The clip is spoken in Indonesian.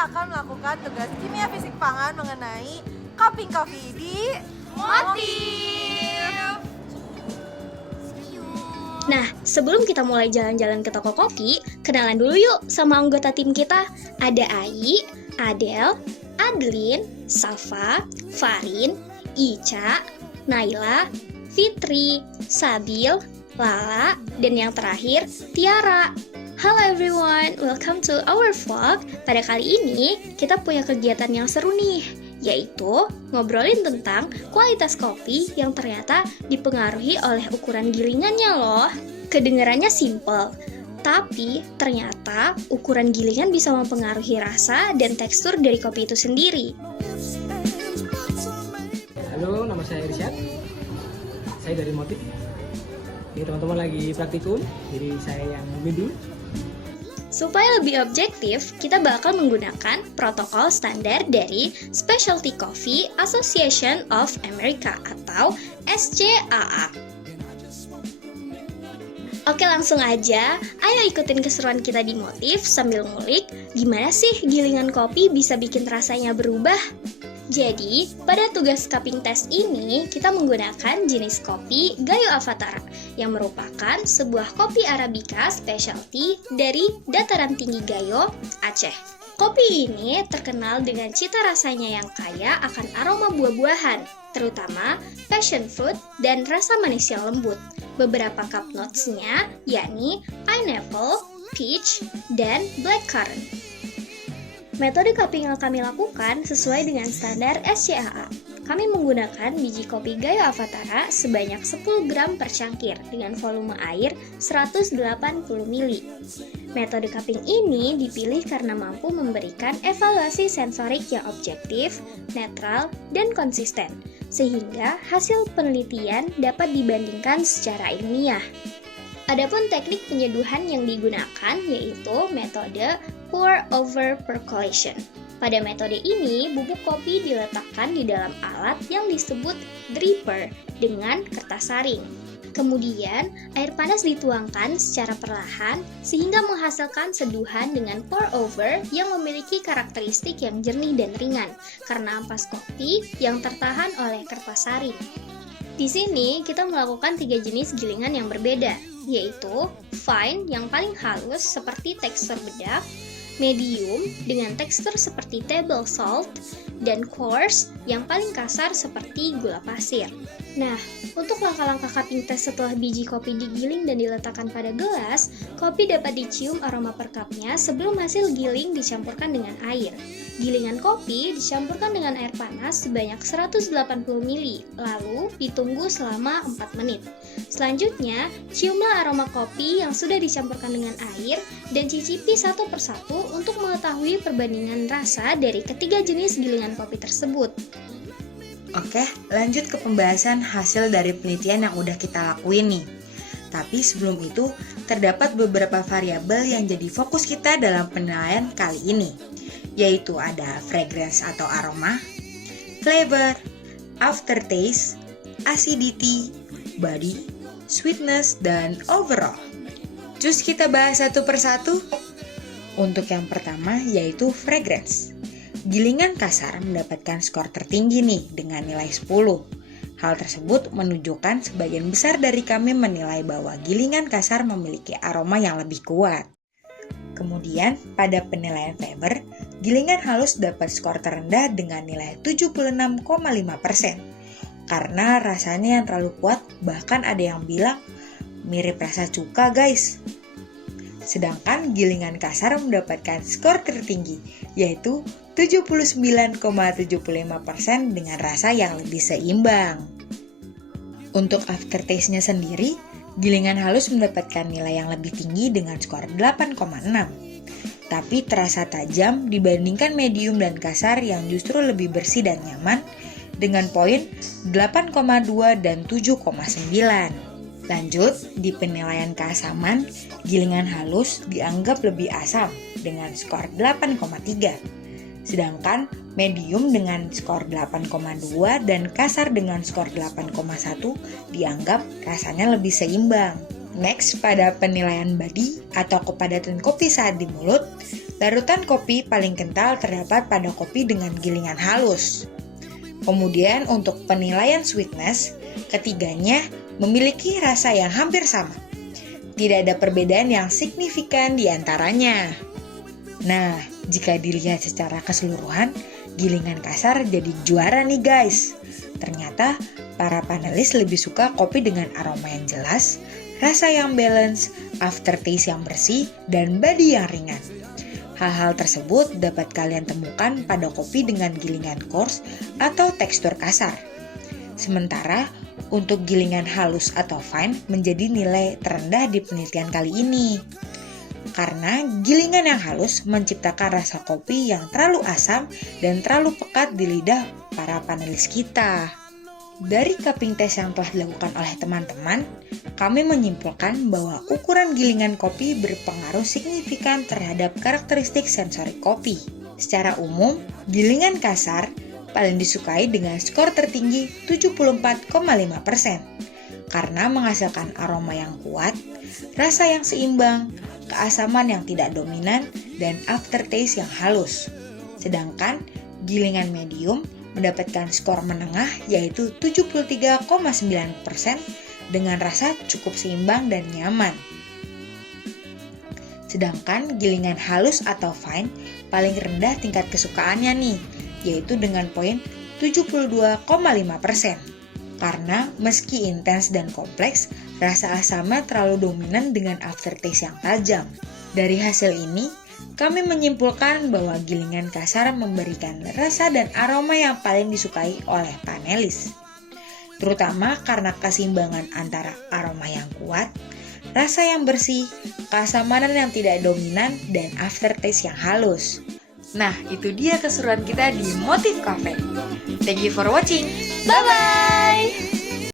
akan melakukan tugas kimia fisik pangan mengenai cupping coffee di Motif. Nah, sebelum kita mulai jalan-jalan ke toko kopi, kenalan dulu yuk sama anggota tim kita. Ada Ai, Adel, Adlin, Safa, Farin, Ica, Naila, Fitri, Sabil, Lala, dan yang terakhir, Tiara. Halo everyone, welcome to our vlog. Pada kali ini, kita punya kegiatan yang seru nih, yaitu ngobrolin tentang kualitas kopi yang ternyata dipengaruhi oleh ukuran gilingannya loh. Kedengarannya simple, tapi ternyata ukuran gilingan bisa mempengaruhi rasa dan tekstur dari kopi itu sendiri. Halo, nama saya Irsyad. Saya dari Motif. Ini teman-teman lagi praktikum, jadi saya yang bimbing. Supaya lebih objektif, kita bakal menggunakan protokol standar dari Specialty Coffee Association of America atau SCAA. Oke, langsung aja. Ayo ikutin keseruan kita di Motif sambil ngulik gimana sih gilingan kopi bisa bikin rasanya berubah. Jadi, pada tugas cupping test ini, kita menggunakan jenis kopi Gayo Avatara yang merupakan sebuah kopi Arabica specialty dari dataran tinggi Gayo, Aceh. Kopi ini terkenal dengan cita rasanya yang kaya akan aroma buah-buahan, terutama passion fruit dan rasa manis yang lembut. Beberapa cup notes-nya yakni pineapple, peach, dan blackcurrant. Metode cupping yang kami lakukan sesuai dengan standar SCAA. Kami menggunakan biji kopi Gayo Avatara sebanyak 10 gram per cangkir dengan volume air 180 ml. Metode cupping ini dipilih karena mampu memberikan evaluasi sensorik yang objektif, netral, dan konsisten, sehingga hasil penelitian dapat dibandingkan secara ilmiah. Adapun teknik penyeduhan yang digunakan yaitu metode pour over percolation. Pada metode ini, bubuk kopi diletakkan di dalam alat yang disebut dripper dengan kertas saring. Kemudian, air panas dituangkan secara perlahan sehingga menghasilkan seduhan dengan pour over yang memiliki karakteristik yang jernih dan ringan karena ampas kopi yang tertahan oleh kertas saring. Di sini, kita melakukan 3 jenis gilingan yang berbeda, yaitu fine yang paling halus seperti tekstur bedak, medium dengan tekstur seperti table salt, dan coarse yang paling kasar seperti gula pasir. Nah, untuk langkah-langkah cupping test setelah biji kopi digiling dan diletakkan pada gelas, kopi dapat dicium aroma per cupnya sebelum hasil giling dicampurkan dengan air. Gilingan kopi dicampurkan dengan air panas sebanyak 180 ml, lalu ditunggu selama 4 menit. Selanjutnya, ciumlah aroma kopi yang sudah dicampurkan dengan air dan cicipi satu persatu untuk mengetahui perbandingan rasa dari ketiga jenis gilingan kopi tersebut. Oke, lanjut ke pembahasan hasil dari penelitian yang udah kita lakuin nih. Tapi sebelum itu, terdapat beberapa variabel yang jadi fokus kita dalam penilaian kali ini, yaitu ada fragrance atau aroma, flavor, aftertaste, acidity, body, sweetness, dan overall. Terus kita bahas satu persatu. Untuk yang pertama yaitu fragrance. Gilingan kasar mendapatkan skor tertinggi nih dengan nilai 10. Hal tersebut menunjukkan sebagian besar dari kami menilai bahwa gilingan kasar memiliki aroma yang lebih kuat. Kemudian, pada penilaian flavor, gilingan halus dapat skor terendah dengan nilai 76,5%. Karena rasanya yang terlalu kuat, bahkan ada yang bilang mirip rasa cuka guys. Sedangkan gilingan kasar mendapatkan skor tertinggi, yaitu 79,75% dengan rasa yang lebih seimbang. Untuk aftertaste-nya sendiri, gilingan halus mendapatkan nilai yang lebih tinggi dengan skor 8,6. Tapi terasa tajam dibandingkan medium dan kasar yang justru lebih bersih dan nyaman dengan poin 8,2 dan 7,9. Lanjut, di penilaian keasaman, gilingan halus dianggap lebih asam dengan skor 8,3. Sedangkan medium dengan skor 8,2 dan kasar dengan skor 8,1 dianggap rasanya lebih seimbang. Next, pada penilaian body atau kepadatan kopi saat di mulut, Larutan kopi paling kental terdapat pada kopi dengan gilingan halus. Kemudian untuk penilaian sweetness, ketiganya memiliki rasa yang hampir sama. Tidak ada perbedaan yang signifikan di antaranya. Nah, jika dilihat secara keseluruhan, gilingan kasar jadi juara nih guys. Ternyata para panelis lebih suka kopi dengan aroma yang jelas, rasa yang balance, aftertaste yang bersih, dan body yang ringan. Hal-hal tersebut dapat kalian temukan pada kopi dengan gilingan coarse atau tekstur kasar. Sementara untuk gilingan halus atau fine menjadi nilai terendah di penelitian kali ini. Karena gilingan yang halus menciptakan rasa kopi yang terlalu asam dan terlalu pekat di lidah para panelis kita. Dari cupping test yang telah dilakukan oleh teman-teman, kami menyimpulkan bahwa ukuran gilingan kopi berpengaruh signifikan terhadap karakteristik sensori kopi. Secara umum, gilingan kasar paling disukai dengan skor tertinggi 74,5% karena menghasilkan aroma yang kuat, rasa yang seimbang, keasaman yang tidak dominan, dan aftertaste yang halus. Sedangkan gilingan medium mendapatkan skor menengah yaitu 73,9% dengan rasa cukup seimbang dan nyaman. Sedangkan gilingan halus atau fine paling rendah tingkat kesukaannya nih, yaitu dengan poin 72,5%. Karena meski intens dan kompleks, rasa asamnya terlalu dominan dengan aftertaste yang tajam. Dari hasil ini, kami menyimpulkan bahwa gilingan kasar memberikan rasa dan aroma yang paling disukai oleh panelis. Terutama karena keseimbangan antara aroma yang kuat, rasa yang bersih, keasamanan yang tidak dominan, dan aftertaste yang halus. Nah, itu dia keseruan kita di Motif Cafe. Thank you for watching. Bye-bye!